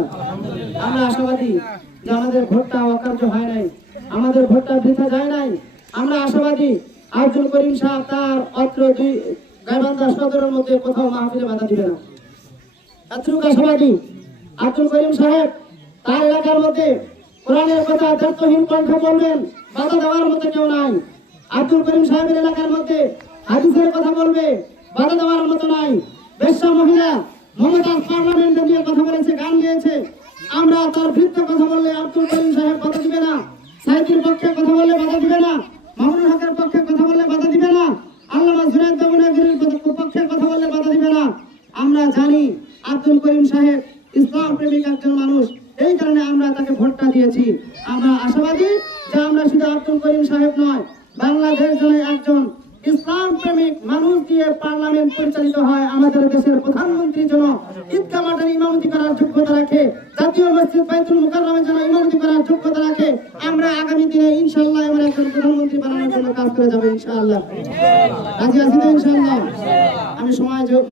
আলহামদুলিল্লাহ। আমরা আশাবাদী যে আমাদের ভোটটা অকার্য হয় নাই, আমাদের ভোটটা বৃথা যায় নাই। আমরা আশাবাদী আব্দুল করিম সাহেব তার অত্র গাইবান্ধা সদরের মধ্যে কোথাও মাহফিলে বাধা দিবে না। এতটুকু আশাবাদী আব্দুল করিম সাহেব তার এলাকার মধ্যে কোরআনের কথা দায়িত্বহীন কণ্ঠে বলবেন, বাধা দেওয়ার মতো কেউ নাই। আব্দুল করিম সাহেবের এলাকার মধ্যে হাদিসের কথা বলবে, বাধা দেওয়ার মতো নাই। বেশ্যা মহিলা মমতাজ পার্লামেন্টে নিয়ে কথা বলেছে, গান গেয়েছে। আমরা তার বিরুদ্ধে কথা বললে আব্দুল করিম সাহেব বাধা দিবে না, সাইদির পক্ষে কথা বললে বাধা দিবে না, মামুনুল হকের পক্ষে কথা বললে বাধা দিবে না, আল্লামা জুনায়েদ দেওয়ানের পক্ষে কথা বললে বাধা দিবে না। আমরা জানি আব্দুল করিম সাহেব ইসলাম প্রেমিক একজন মানুষ, এই কারণে আমরা তাকে ভোটটা দিয়েছি। আমরা আশাবাদী যে আমরা শুধু আব্দুল করিম সাহেব নয়, বাংলাদেশ জন্য একজন ইসলাম প্রেমিক মানুষ দিয়ে পার্লামেন্ট পরিচালিত হয়। আমাদের দেশের প্রধানমন্ত্রী যেন ঈদগাহ মাঠের ইমামতি করার যোগ্যতা রাখে, জাতীয় মসজিদ বাইতুল মুকাররমের জন্য ইমামতি করার যোগ্যতা রাখে। আমরা আগামী দিনে ইনশাআল্লাহ এমন একজন প্রধানমন্ত্রী বানানোর জন্য কাজ করে যাবো ইনশাআল্লাহ। রাজি আছি তো ইনশাআল্লাহ? আমি সময়